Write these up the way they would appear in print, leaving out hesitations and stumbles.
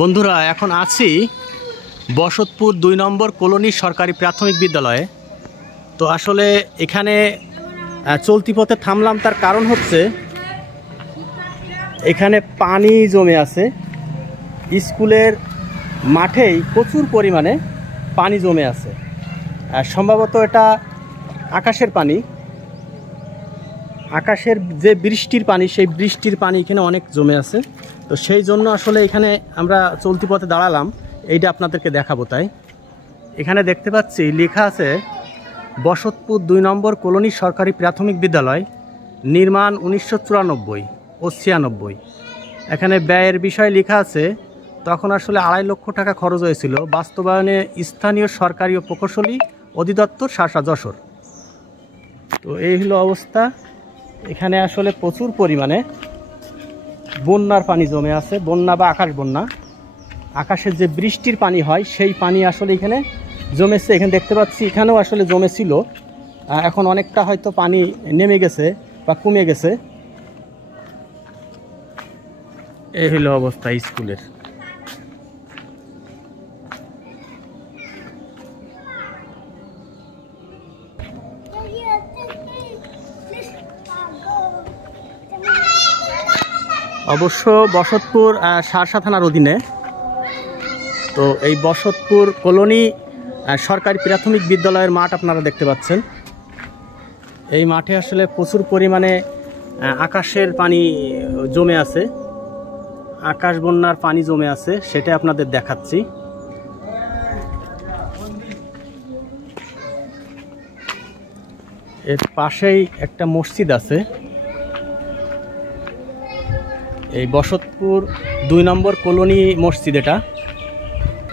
বন্ধুরা, এখন আছি বসতপুর ২ নম্বর কলোনি সরকারি প্রাথমিক বিদ্যালয়ে। তো আসলে এখানে চলতি পথে থামলাম, তার কারণ হচ্ছে এখানে পানি জমে আছে। স্কুলের মাঠেই প্রচুর পরিমাণে পানি জমে আছে। সম্ভবত এটা আকাশের পানি, আকাশের যে বৃষ্টির পানি, সেই বৃষ্টির পানি এখানে অনেক জমে আছে। তো সেই জন্য আসলে এখানে আমরা চলতি পথে দাঁড়ালাম, এইটা আপনাদেরকে দেখাবো। তাই এখানে দেখতে পাচ্ছি লেখা আছে বসতপুর ২ নম্বর কলোনি সরকারি প্রাথমিক বিদ্যালয়, নির্মাণ 1994 ও 96। এখানে ব্যয়ের বিষয় লেখা আছে, তখন আসলে ২.৫ লক্ষ টাকা খরচ হয়েছিল। বাস্তবায়নে স্থানীয় সরকারি ও প্রকৌশলী অধিদপ্তর শাসা যশোর। তো এই হলো অবস্থা। এখানে আসলে প্রচুর পরিমাণে বন্যার পানি জমে আছে। বন্যা বা আকাশ বন্যা, আকাশের যে বৃষ্টির পানি হয় সেই পানি আসলে এখানে জমেছে। এখানে দেখতে পাচ্ছি এখানেও আসলে জমেছিল, এখন অনেকটা হয়তো পানি নেমে গেছে বা কমে গেছে। এই হলো অবস্থা স্কুলের। অবশ্য বসতপুর শার্শা থানার অধীনে। তো এই বসতপুর কলোনি সরকারি প্রাথমিক বিদ্যালয়ের মাঠ আপনারা দেখতে পাচ্ছেন। এই মাঠে আসলে প্রচুর পরিমাণে আকাশের পানি জমে আছে, আকাশ বন্যার পানি জমে আছে, সেটা আপনাদের দেখাচ্ছি। এর পাশেই একটা মসজিদ আছে। এই বসতপুর ২ নম্বর কলোনি মসজিদ এটা।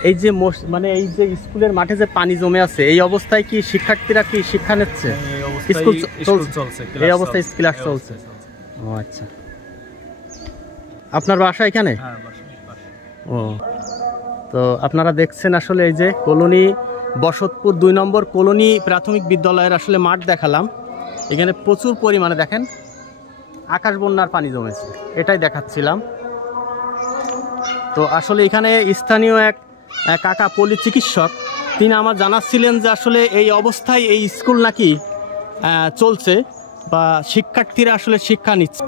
এই যে মানে এই যে স্কুলের মাঠে যে পানি জমে আছে, এই অবস্থায় কি শিক্ষার্থীরা কি শিক্ষা নিচ্ছে? স্কুল চলছে, এই অবস্থায় ক্লাস চলছে। ও আচ্ছা, আপনার বাসা এখানে? ও, তো আপনারা দেখছেন আসলে এই যে কলোনি বসতপুর ২ নম্বর কলোনি প্রাথমিক বিদ্যালয়ের আসলে মাঠ দেখালাম। এখানে প্রচুর পরিমাণে দেখেন আকাশ বন্যার পানি জমেছে, এটাই দেখাচ্ছিলাম। তো আসলে এখানে স্থানীয় এক কাকা পল্লী চিকিৎসক, তিনি আমার জানাচ্ছিলেন যে আসলে এই অবস্থায় এই স্কুল নাকি চলছে বা শিক্ষার্থীরা আসলে শিক্ষা নিচ্ছে।